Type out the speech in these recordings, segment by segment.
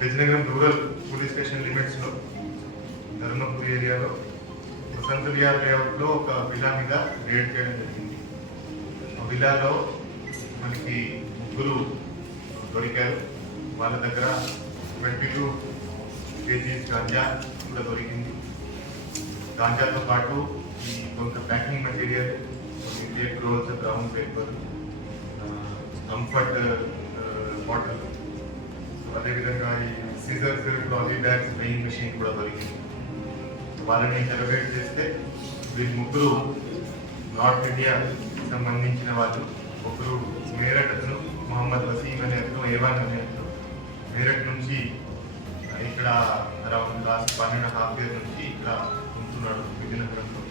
Vizianagaram rural police station లిమిట్స్లో ధర్మపురి ఏరియాలో వసంత విహార్ లేఅవుట్లో ఒక విలా మీద రేడ్ చేయడం జరిగింది. ఆ విలాలో మనకి ముగ్గురు దొరికారు. వాళ్ళ దగ్గర ట్వంటీ టూ కేజీస్ గాంజా కూడా దొరికింది. గాంజాతో పాటు ఈ కొంత ప్యాకింగ్ మెటీరియల్ కొన్ని tape rolls brown paper comfort bottle అదేవిధంగా ఈ scissor trolley bags weighing machine కూడా దొరికింది. వాళ్ళని ఇంటర్వేట్ చేస్తే వీళ్ళు ముగ్గురు నార్త్ ఇండియా సంబంధించిన వాళ్ళు ఒకరు మేరట్ అతను మొహమ్మద్ వసీం అనే అతను ఏవాన్ అనే అతను. మేరట్ నుంచి ఇక్కడ around last one and half year నుంచి ఇక్కడ ఉంటున్నాడు విజయనగరంలో.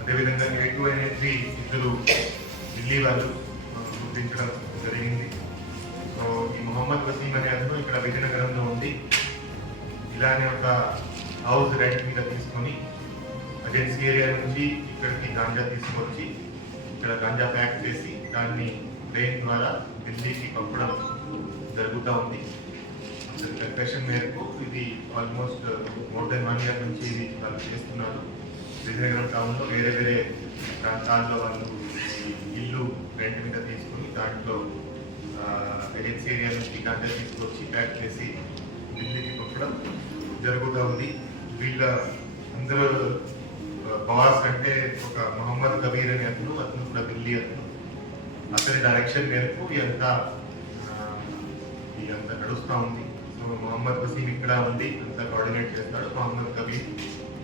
అదేవిధంగా ఏ టూ అనే త్రీ ఇద్దరు ఢిల్లీ వాళ్ళు ఇలానే ఒక హౌస్ రెంట్ మీద తీసుకొని ఏజెన్సీ ఏరియా నుంచి ఇక్కడికి గాంజా తీసుకొచ్చి ఇక్కడ గాంజా ప్యాక్ చేసి దాన్ని ట్రైన్ ద్వారా ఢిల్లీకి పంపడం జరుగుతూ ఉంది. కన్ఫెషన్ మేరకు ఇది almost more than one year నుంచి ఇది వాళ్ళు చేస్తున్నారు. విజయనగరం టౌన్లో వేరే వేరే ప్రాంతాల్లో వాళ్ళు ఇల్లు రెంట్ మీద తీసుకొని దాంట్లో ఏజెన్సీ ఏరియా నుంచి గాంజా తీసుకొచ్చి ప్యాక్ చేసి ఢిల్లీకి పంపడం జరుగుతూ ఉంది. వీళ్ళ అందరూ బాస్ అంటే ఒక మొహమ్మద్ కబీర్ అని అతను అతను కూడా ఢిల్లీ అతను. అతని డైరెక్షన్ మేరకు ఇదంతా ఇదంతా నడుస్తూ ఉంది. సో మొహమ్మద్ వసీం ఇక్కడ ఉంది అంతా కోఆర్డినేట్ చేస్తాడు. మొహమ్మద్ కబీర్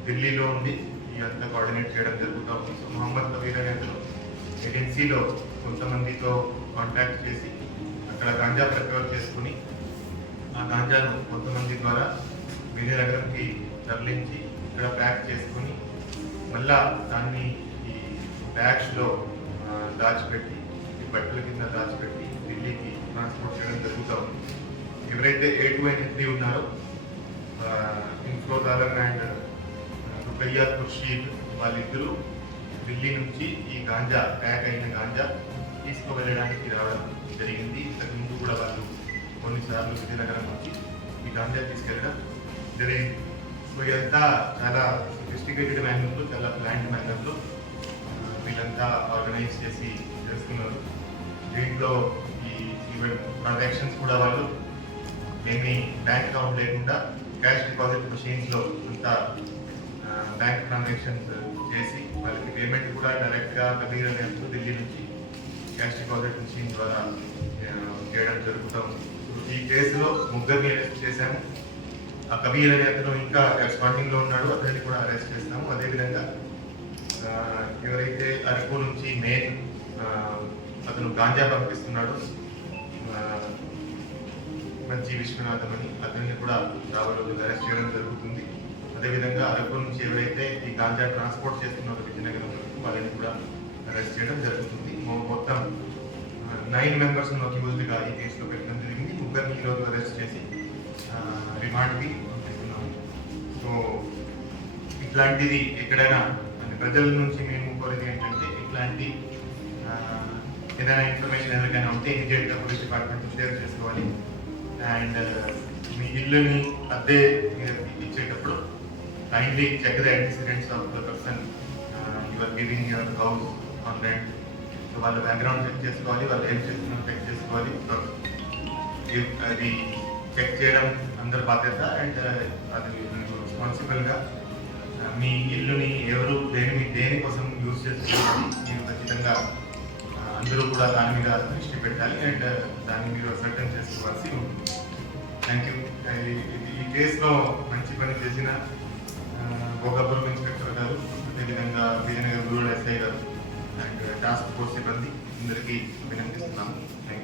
ఢిల్లీలో ఉండి ఇదంతా కోఆర్డినేట్ చేయడం జరుగుతూ ఉంది. సో మొహమ్మద్ కబీర్ అనే అతను ఏజెన్సీలో కొంతమందితో కాంటాక్ట్ చేసి అక్కడ గాంజా ప్రక్రియ చేసుకుని ఆ గాంజాను కొంతమంది ద్వారా విజయనగరంకి తరలించి ఇక్కడ ప్యాక్ చేసుకొని మళ్ళా దాన్ని ఈ బ్యాగ్స్లో దాచిపెట్టి ఈ బట్టల కింద దాచిపెట్టి ఢిల్లీకి ట్రాన్స్పోర్ట్ చేయడం జరుగుతూ ఉంది. ఎవరైతే ఏ టూ అండ్ త్రీ ఉన్నారో ఇన్ఫ్లోజ్ అండ్ రుకయ్యా ఖుర్షీద్ వాళ్ళిద్దరూ ఢిల్లీ నుంచి ఈ గాంజా ప్యాక్ అయిన గాంజా తీసుకువెళ్ళడానికి రావడం జరిగింది. ఇంతకుముందు కూడా వాళ్ళు కొన్నిసార్లు విజయనగరం నుంచి ఈ గాంజా తీసుకెళ్ళడం జరిగింది సో ఇదంతా చాలా సొఫిస్టికేటెడ్ మేనర్లో చాలా ప్లాంట్ మేనర్లో uh, వీళ్ళంతా ఆర్గనైజ్ చేసి చేస్తున్నారు. దీంట్లో ఈ ఈవెంట్ ట్రాన్సాక్షన్స్ కూడా వాళ్ళు ఏమి బ్యాంక్ అకౌంట్ లేకుండా క్యాష్ డిపాజిట్ మెషిన్స్లో అంతా uh, బ్యాంక్ ట్రాన్సాక్షన్స్ చేసి వాళ్ళకి పేమెంట్ కూడా డైరెక్ట్గా కబీర్ అనే ఢిల్లీ నుంచి క్యాష్ డిపాజిట్ మెషిన్ ద్వారా uh, చేయడం జరుగుతూ. ఉంది ఈ కేసులో ముగ్గురిని అరెస్ట్ చేశాము. ఆ కబీర్ అనే అతను ఇంకా కరెస్పాండింగ్లో ఉన్నాడు. అతన్ని కూడా అరెస్ట్ చేస్తాము. అదేవిధంగా ఎవరైతే అరకు నుంచి మెయిన్ అతను గాంజా పంపిస్తున్నాడు మంచి విశ్వనాథం అని అతన్ని కూడా రాబోయే రోజులు అరెస్ట్ చేయడం జరుగుతుంది. అదేవిధంగా అరకు నుంచి ఎవరైతే ఈ గాంజా ట్రాన్స్పోర్ట్ చేస్తున్నారో విజయనగరం వరకు వాళ్ళని కూడా అరెస్ట్ చేయడం జరుగుతుంది. మొత్తం నైన్ మెంబర్స్ అక్యూజ్డ్గా ఈ కేసులో పెట్టడం జరిగింది. ముగ్గురిని ఈరోజు అరెస్ట్ చేసి రిమాండ్కి పంపిస్తున్నాము. సో ఇట్లాంటిది ఎక్కడైనా ప్రజల నుంచి మేము కోరేది ఏంటంటే ఇట్లాంటి ఏదైనా ఇన్ఫర్మేషన్ ఎవరికైనా ఉంటే ఇమీడియట్గా పోలీస్ డిపార్ట్మెంట్ షేర్ చేసుకోవాలి. అండ్ మీ ఇల్లుని అద్దె మీరు ఇచ్చేటప్పుడు kindly check the antecedents of the person your giving your house on rent so వాళ్ళ బ్యాక్గ్రౌండ్ చెక్ చేసుకోవాలి వాళ్ళు ఏం చేస్తున్నారు చెక్ చేసుకోవాలి. అది చెక్ చేయడం అందరి బాధ్యత అండ్ uh, అది రెస్పాన్సిబుల్గా uh, మీ ఇల్లుని ఎవరు దేని దేనికోసం యూజ్ చేస్తున్నారు మీరు ఖచ్చితంగా uh, అందరూ కూడా దాని మీద దృష్టి పెట్టాలి అండ్ దాన్ని మీరు సర్టన్ చేసుకోవాల్సి ఉంటుంది. థ్యాంక్ యూ ఈ కేసులో మంచి పని చేసిన భోగాపురం ఇన్స్పెక్టర్ గారు అదేవిధంగా విజయనగర్ రూరల్ ఎస్ఐ గారు అండ్ టాస్క్ ఫోర్స్ సిబ్బంది అందరికీ వినందిస్తున్నాము థ్యాంక్ యూ